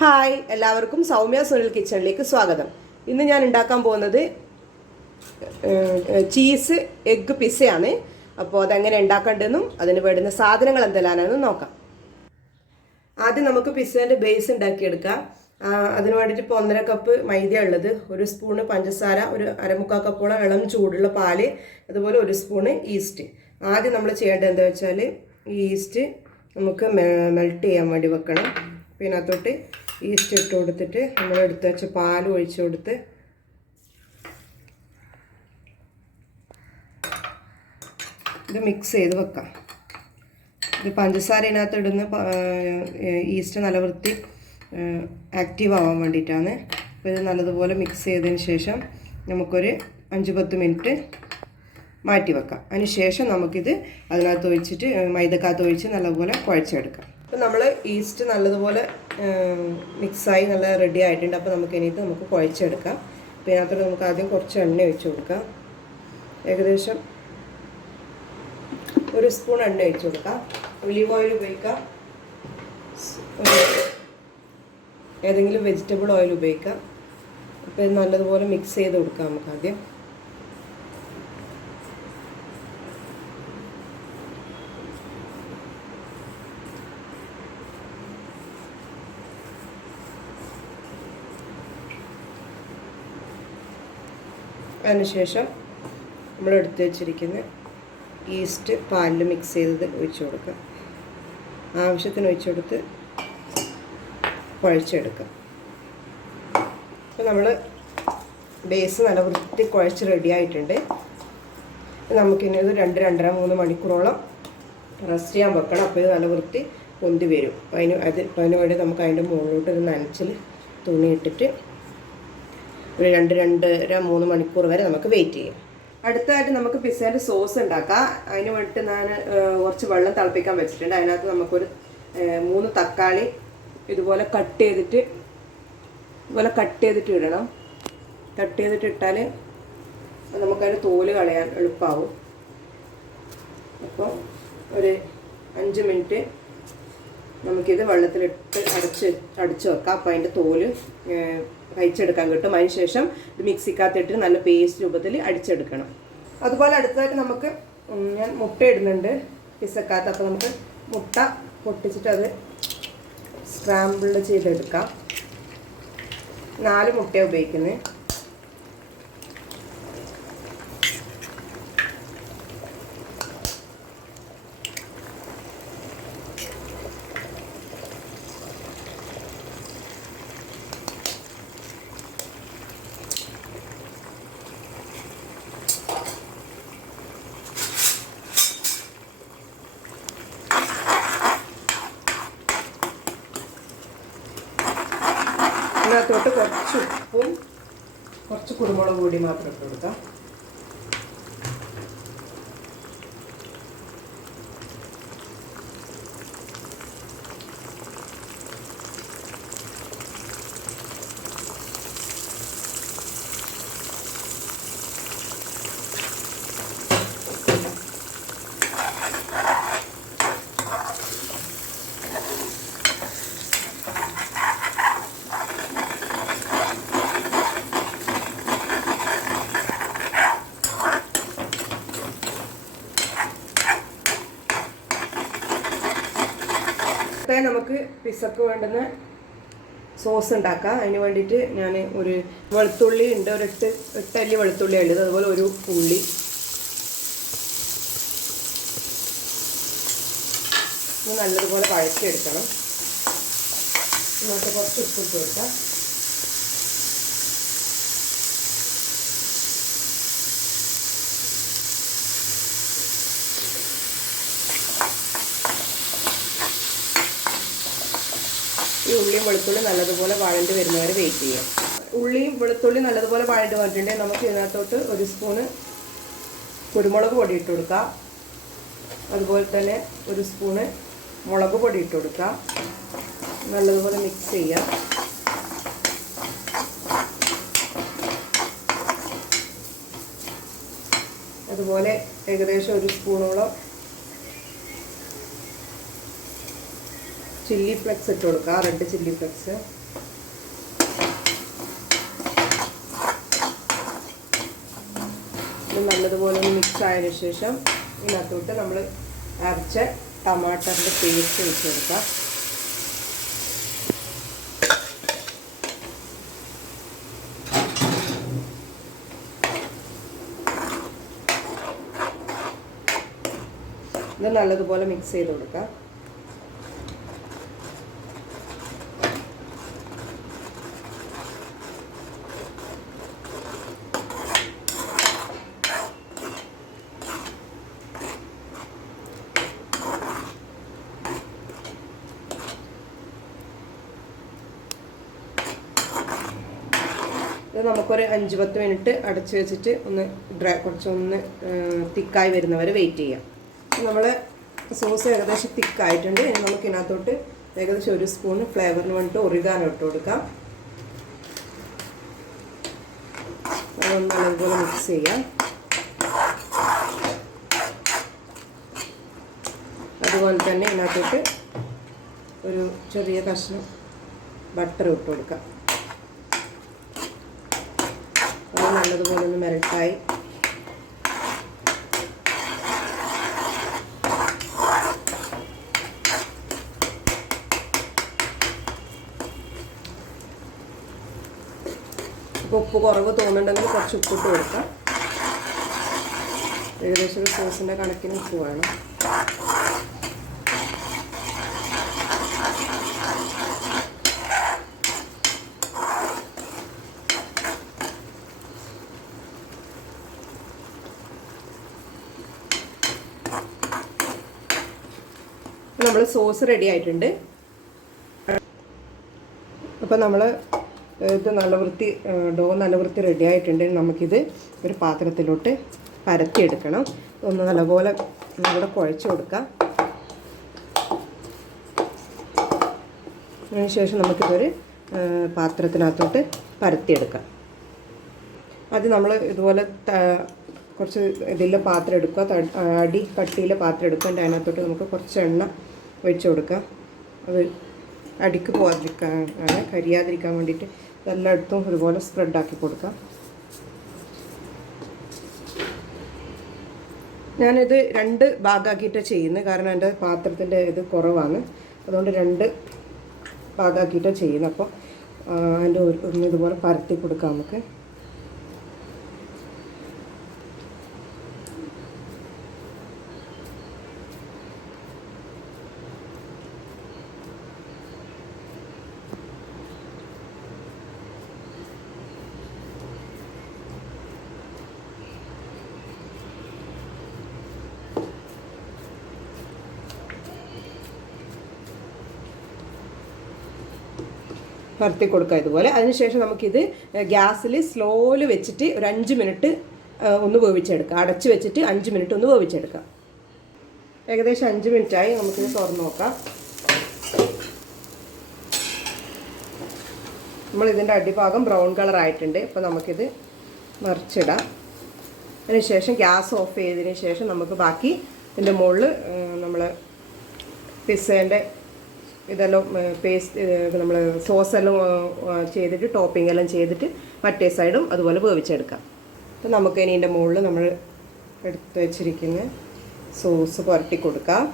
Hi, എല്ലാവർക്കും സൗമ്യ സുനിൽ കിച്ചണിലേക്ക് സ്വാഗതം. ഇന്ന് ഞാൻ ഉണ്ടാക്കാൻ പോകുന്നത് ചീസ് എഗ്ഗ് പിസ്സയാണ്. അപ്പോൾ അതെങ്ങനെ ഉണ്ടാക്കേണ്ടതെന്നും അതിന് വേണ്ടുന്ന സാധനങ്ങൾ എന്തെല്ലാമാണെന്നും നോക്കാം. ആദ്യം നമുക്ക് പിസ്സേൻ്റെ ബേസ് ഉണ്ടാക്കിയെടുക്കാം. അതിന് വേണ്ടിയിട്ട് ഇപ്പോൾ 1.5 കപ്പ് മൈദ ഉള്ളത്, 1 സ്പൂണ് പഞ്ചസാര, ഒരു 1/4 കപ്പോളം ഇളം ചൂടുള്ള പാല്, അതുപോലെ 1 സ്പൂണ് ഈസ്റ്റ്. ആദ്യം നമ്മൾ ചെയ്യേണ്ടത് എന്താ വെച്ചാൽ ഈ ഈസ്റ്റ് നമുക്ക് മെൽറ്റ് ചെയ്യാൻ വേണ്ടി വെക്കണം. പിന്നെ അതിനകത്തോട്ട് ഈസ്റ്റ് ഇട്ട് കൊടുത്തിട്ട് നമ്മൾ എടുത്ത് വെച്ച പാൽ ഒഴിച്ചു കൊടുത്ത് ഇത് മിക്സ് ചെയ്ത് വെക്കാം. ഇത് പഞ്ചസാര ഇതിനകത്ത് ഇടുന്ന ഈസ്റ്റ് നല്ല വൃത്തി ആക്റ്റീവ് ആവാൻ വേണ്ടിയിട്ടാണ്. അപ്പോൾ ഇത് നല്ലതുപോലെ മിക്സ് ചെയ്തതിന് ശേഷം നമുക്കൊരു 5-10 മിനിറ്റ് മാറ്റി വെക്കാം. അതിന് ശേഷം നമുക്കിത് അതിനകത്ത് ഒഴിച്ചിട്ട് മൈദക്കകത്ത് ഒഴിച്ച് നല്ലപോലെ കുഴച്ചെടുക്കാം. അപ്പോൾ നമ്മൾ ഈസ്റ്റ് നല്ലതുപോലെ മിക്സായി നല്ല റെഡി ആയിട്ടുണ്ട്. അപ്പോൾ നമുക്ക് കുഴച്ചെടുക്കാം. അപ്പോൾ ഇതിനകത്തോട്ട് നമുക്ക് ആദ്യം കുറച്ച് എണ്ണ ഒഴിച്ച് കൊടുക്കാം. ഏകദേശം 1 സ്പൂൺ എണ്ണ ഒഴിച്ച് കൊടുക്കാം. ഒലിവ് ഓയിൽ ഉപയോഗിക്കാം, ഏതെങ്കിലും വെജിറ്റബിൾ ഓയിൽ ഉപയോഗിക്കാം. അപ്പോൾ ഇത് നല്ലതുപോലെ മിക്സ് ചെയ്ത് കൊടുക്കാം നമുക്ക് ആദ്യം. അതിനുശേഷം നമ്മൾ എടുത്ത് വെച്ചിരിക്കുന്ന ഈസ്റ്റ് പാലിൽ മിക്സ് ചെയ്തത് ഒഴിച്ചു കൊടുക്കുക. ആവശ്യത്തിന് ഒഴിച്ചു കൊടുത്ത് കുഴച്ചെടുക്കുക. അപ്പോൾ നമ്മൾ ബേസ് നല്ല വൃത്തി കുഴച്ച് റെഡി ആയിട്ടുണ്ട്. നമുക്കിനി ഇത് 2-2.5-3 മണിക്കൂറോളം റെസ്റ്റ് ചെയ്യാൻ വെക്കണം. അപ്പോൾ ഇത് നല്ല വൃത്തി പൊന്തി വരും. അതിന് വേണ്ടി നമുക്ക് അതിൻ്റെ മുകളിലോട്ട് ഒരു നനച്ചിൽ തുണി ഇട്ടിട്ട് ഒരു 2-2.5-3 മണിക്കൂർ വരെ നമുക്ക് വെയിറ്റ് ചെയ്യാം. അടുത്തതായിട്ട് നമുക്ക് പിസ്സേൻ്റെ സോസ് ഉണ്ടാക്കാം. അതിന് വേണ്ടിയിട്ട് ഞാൻ കുറച്ച് വെള്ളം തിളപ്പിക്കാൻ വെച്ചിട്ടുണ്ട്. അതിനകത്ത് നമുക്കൊരു 3 തക്കാളി ഇതുപോലെ കട്ട് ചെയ്തിട്ട് ഇടണം. കട്ട് ചെയ്തിട്ട് ഇട്ടാൽ നമുക്കതിന് തോല് കളയാൻ എളുപ്പമാവും. അപ്പോൾ ഒരു 5 മിനിറ്റ് നമുക്കിത് വെള്ളത്തിലിട്ട് അടച്ച് വെക്കാം. അപ്പോൾ അതിൻ്റെ തോല് കഴിച്ചെടുക്കാൻ കിട്ടും. അതിന് ശേഷം ഇത് മിക്സിക്കകത്തിട്ട് നല്ല പേസ്റ്റ് രൂപത്തിൽ അടിച്ചെടുക്കണം. അതുപോലെ അടുത്തതായിട്ട് നമുക്ക് ഞാൻ മുട്ട ഇടുന്നുണ്ട് പിസ്സക്കകത്ത്. അപ്പോൾ നമുക്ക് മുട്ട പൊട്ടിച്ചിട്ട് അത് സ്ക്രാമ്പിൾ ചെയ്തെടുക്കാം. 4 മുട്ടയാണ് ഉപയോഗിക്കുന്നത്. ഇതിനകത്തോട്ട് കുറച്ച് ഉപ്പും കുറച്ച് കുരുമുളക് പൊടി മാത്രം ഇട്ട് കൊടുക്കാം. നമുക്ക് പിസ്സക്ക് വേണ്ടുന്ന സോസ് ഉണ്ടാക്കാം. അതിന് വേണ്ടിയിട്ട് ഞാൻ ഒരു വെളുത്തുള്ളി ഉണ്ട്, ഒരു 8 അല്ലി വെളുത്തുള്ളി ഉള്ളത്, അതുപോലെ ഒരു ഉള്ളി, നല്ലതുപോലെ വഴറ്റിയെടുക്കണം. എന്നിട്ട് കുറച്ച് ഉപ്പിട്ട് കൊടുക്കാം. ഈ ഉള്ളിയും വെളുത്തുള്ളി നല്ലതുപോലെ വഴണ്ട് വരുന്നവരെ വെയിറ്റ് ചെയ്യാം. ഉള്ളിയും വെളുത്തുള്ളി നല്ലതുപോലെ വഴണ്ട് വന്നിട്ടുണ്ടെങ്കിൽ നമുക്ക് ഇതിനകത്തോട്ട് 1 സ്പൂണ് കുരുമുളക് പൊടി ഇട്ട് കൊടുക്കാം. അതുപോലെ തന്നെ 1 സ്പൂണ് മുളക് പൊടി ഇട്ട് കൊടുക്കാം. നല്ലതുപോലെ മിക്സ് ചെയ്യാം. അതുപോലെ ഏകദേശം 1 സ്പൂണോളം ചില്ലി ഫ്ലെക്സ് ഇട്ട് കൊടുക്കുക, റെഡ് ചില്ലി ഫ്ലെക്സ്. ഇത് നല്ലതുപോലെ ഒന്ന് മിക്സ് ആയതിനു ശേഷം ഇതിനകത്തോട്ട് നമ്മൾ അരച്ച ടമാറ്ററിൻ്റെ പേസ്റ്റ് വെച്ച് കൊടുക്കാം. ഇത് നല്ലതുപോലെ മിക്സ് ചെയ്ത് കൊടുക്കാം. ഇത് നമുക്കൊരു 5-10 മിനിറ്റ് അടച്ച് വെച്ചിട്ട് ഒന്ന് കുറച്ചൊന്ന് തിക്കായി വരുന്നവരെ വെയിറ്റ് ചെയ്യാം. നമ്മൾ സോസ് ഏകദേശം തിക്കായിട്ടുണ്ട്. ഇനി നമുക്ക് ഇതിനകത്തോട്ട് ഏകദേശം 1 സ്പൂൺ ഫ്ലേവറിന് വേണ്ടിയിട്ട് ഒറിഗാനോ ഇട്ട് കൊടുക്കാം. അതൊന്ന് നല്ലതുപോലെ മിക്സ് ചെയ്യാം. അതുപോലെ തന്നെ ഇതിനകത്തോട്ട് ഒരു ചെറിയ കഷ്ണം ബട്ടർ ഇട്ട് കൊടുക്കാം. അത് നല്ലതുപോലെ ഒന്ന് മെൽട്ടായി ഇപ്പോൾ ഉപ്പ് കുറവ് തോന്നുന്നുണ്ടെങ്കിൽ കുറച്ച് ഉപ്പിട്ട് കൊടുക്കാം. ഏകദേശം ഒരു സോസിൻ്റെ കണക്കിന് ഉപ്പ് വേണം. നമ്മൾ സോസ് റെഡി ആയിട്ടുണ്ട്. അപ്പോൾ നമ്മൾ ഇത് നല്ല വൃത്തി റെഡി ആയിട്ടുണ്ട്. നമുക്കിത് ഒരു പാത്രത്തിലോട്ട് പരത്തിയെടുക്കണം. ഒന്ന് നല്ലപോലെ ഇവിടെ കുഴച്ച് കൊടുക്കാം. അതിനുശേഷം നമുക്കിതൊരു പാത്രത്തിനകത്തോട്ട് പരത്തിയെടുക്കാം. അത് നമ്മൾ ഇതുപോലെ കുറച്ച് ഇതിലെ പാത്രം എടുക്കുക, അടി കട്ടിയിലെ പാത്രം എടുക്കുക. അതിനകത്തോട്ട് നമുക്ക് കുറച്ച് എണ്ണ ഒഴിച്ച് കൊടുക്കാം. അത് അടിക്ക് പോകാതിരിക്കാനാണ്, കരിയാതിരിക്കാൻ വേണ്ടിയിട്ട് എല്ലായിടത്തും ഒരുപോലെ സ്പ്രെഡാക്കി കൊടുക്കാം. ഞാനിത് 2 ഭാഗമാക്കിയിട്ടാണ് ചെയ്യുന്നത്. കാരണം എൻ്റെ പാത്രത്തിൻ്റെ ഇത് കുറവാണ്, അതുകൊണ്ട് 2 ഭാഗമാക്കിയിട്ടാണ് ചെയ്യുന്നത്. അപ്പോൾ അതിൻ്റെ ഒന്ന് ഇതുപോലെ പരത്തി കൊടുക്കാം നമുക്ക്. പരത്തി കൊടുക്കുക ഇതുപോലെ. അതിനുശേഷം നമുക്കിത് ഗ്യാസിൽ സ്ലോയിൽ വെച്ചിട്ട് ഒരു 5 മിനിറ്റ് ഒന്ന് വേവിച്ചെടുക്കാം. അടച്ച് വെച്ചിട്ട് 5 മിനിറ്റ് ഒന്ന് വേവിച്ചെടുക്കാം. ഏകദേശം 5 മിനിറ്റായി. നമുക്കിത് തുറന്ന് നോക്കാം. നമ്മളിതിൻ്റെ അടിഭാഗം ബ്രൗൺ കളർ ആയിട്ടുണ്ട്. അപ്പോൾ നമുക്കിത് മറിച്ചിടാം. അതിനുശേഷം ഗ്യാസ് ഓഫ് ചെയ്തതിന് ശേഷം നമുക്ക് ബാക്കി ഇതിൻ്റെ മുകളിൽ നമ്മൾ പിസ്സേൻ്റെ ഇതെല്ലാം പേസ്റ്റ് നമ്മൾ സോസെല്ലാം ചെയ്തിട്ട് ടോപ്പിംഗ് എല്ലാം ചെയ്തിട്ട് മറ്റേ സൈഡും അതുപോലെ വേവിച്ചെടുക്കാം. അപ്പോൾ നമുക്ക് ഇനി ഇതിൻ്റെ മുകളിൽ നമ്മൾ എടുത്ത് വെച്ചിരിക്കുന്ന സോസ് പുരട്ടി കൊടുക്കാം.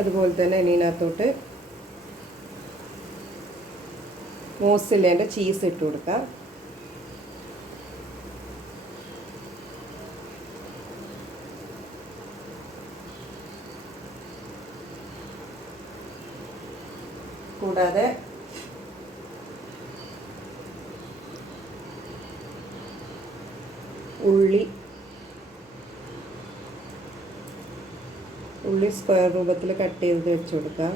അതുപോലെ തന്നെ ഇതിനകത്തോട്ട് മോസിലേൻ്റെ ചീസ് ഇട്ട് കൊടുക്കാം. കൂടാതെ ഉള്ളി സ്ക്വയർ രൂപത്തിൽ കട്ട് ചെയ്ത് വെച്ച് കൊടുക്കാം.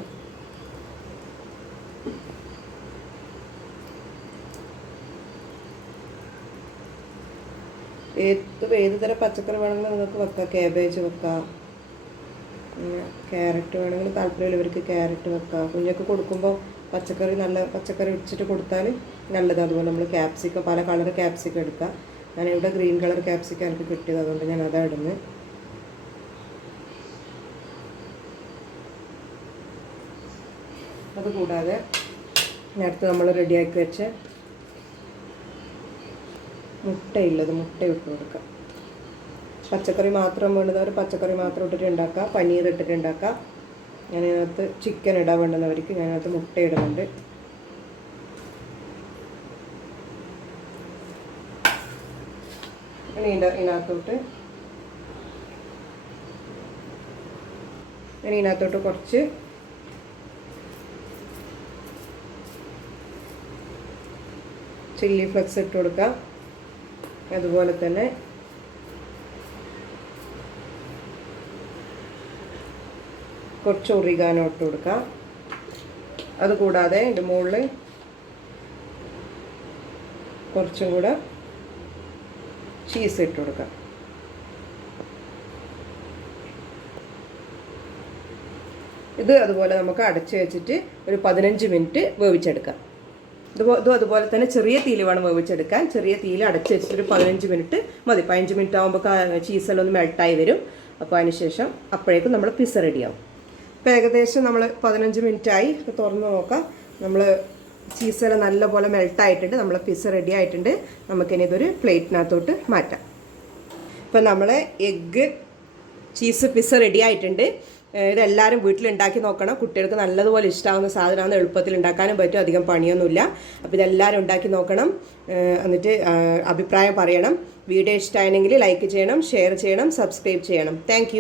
ഏത് തരം പച്ചക്കറി വേണമെങ്കിലും നിങ്ങൾക്ക് വെക്കാം. കാബേജ് വെക്കാം, ക്യാരറ്റ് വേണമെങ്കിൽ താല്പര്യമുള്ളവർക്ക് ക്യാരറ്റ് വെക്കാം. കുഞ്ഞൊക്കെ കൊടുക്കുമ്പോൾ പച്ചക്കറി വെച്ചിട്ട് കൊടുത്താൽ നല്ലത്. അതുപോലെ നമ്മൾ ക്യാപ്സിക്കം, പല കളർ ക്യാപ്സിക്കം എടുക്കാം. ഞാനിവിടെ ഗ്രീൻ കളർ ക്യാപ്സിക്കം എനിക്ക് കിട്ടിയത്, അതുകൊണ്ട് ഞാൻ അതാണ് ഇടുന്നത്. അതുകൂടാതെ നേരത്തെ നമ്മൾ റെഡിയാക്കി വെച്ച മുട്ട ഇട്ട് കൊടുക്കാം. പച്ചക്കറി മാത്രം വേണ്ടുന്നവർ പച്ചക്കറി മാത്രം ഇട്ടിട്ട് ഉണ്ടാക്കാം, പനീർ ഇട്ടിട്ട് ഉണ്ടാക്കാം. ഞാനതിനകത്ത് ചിക്കൻ ഇടാൻ വേണ്ടുന്നവർക്ക് ഞാനകത്ത് മുട്ട ഇടുന്നുണ്ട്. ഇതിനകത്തോട്ട് കുറച്ച് ചില്ലി ഫ്ലക്സ് ഇട്ട് കൊടുക്കാം. അതുപോലെ തന്നെ കുറച്ച് ഒറിഗാനോ ഇട്ട് കൊടുക്കാം. അതുകൂടാതെ ഇതിൻ്റെ മുകളിൽ കുറച്ചും കൂടെ ചീസ് ഇട്ട് കൊടുക്കാം. ഇത് അതുപോലെ നമുക്ക് അടച്ച് വെച്ചിട്ട് ഒരു 15 മിനിറ്റ് വേവിച്ചെടുക്കാം. ഇതും അതുപോലെ തന്നെ ചെറിയ തീയിൽ വേണം വേവിച്ചെടുക്കാൻ. ചെറിയ തീയിൽ അടച്ച് വെച്ചിട്ട് ഒരു 15 മിനിറ്റ് മതി. 15 മിനിറ്റ് ആകുമ്പോൾ ചീസെല്ലാം ഒന്ന് മെൽട്ടായി വരും. അപ്പോൾ അതിനുശേഷം അപ്പോഴേക്കും നമ്മൾ പിസ്സ റെഡിയാവും. ഇപ്പോൾ ഏകദേശം നമ്മൾ 15 മിനിറ്റായി. തുറന്ന് നോക്കാം. നമ്മൾ ചീസെല്ലാം നല്ലപോലെ മെൽട്ടായിട്ടുണ്ട്. നമ്മൾ പിസ്സ റെഡി ആയിട്ടുണ്ട്. നമുക്കിനി ഇതൊരു പ്ലേറ്റിനകത്തോട്ട് മാറ്റാം. ഇപ്പം നമ്മൾ എഗ്ഗ് ചീസ് പിസ്സ റെഡി ആയിട്ടുണ്ട്. ഇതെല്ലാവരും വീട്ടിലുണ്ടാക്കി നോക്കണം. കുട്ടികൾക്ക് നല്ലതുപോലെ ഇഷ്ടമാകുന്ന സാധനമാണ്. എളുപ്പത്തിൽ ഉണ്ടാക്കാനും പറ്റും, അധികം പണിയൊന്നുമില്ല. അപ്പോൾ ഇതെല്ലാവരും ഉണ്ടാക്കി നോക്കണം. എന്നിട്ട് അഭിപ്രായം പറയണം. വീഡിയോ ഇഷ്ടമായെങ്കിൽ ലൈക്ക് ചെയ്യണം, ഷെയർ ചെയ്യണം, സബ്സ്ക്രൈബ് ചെയ്യണം. താങ്ക്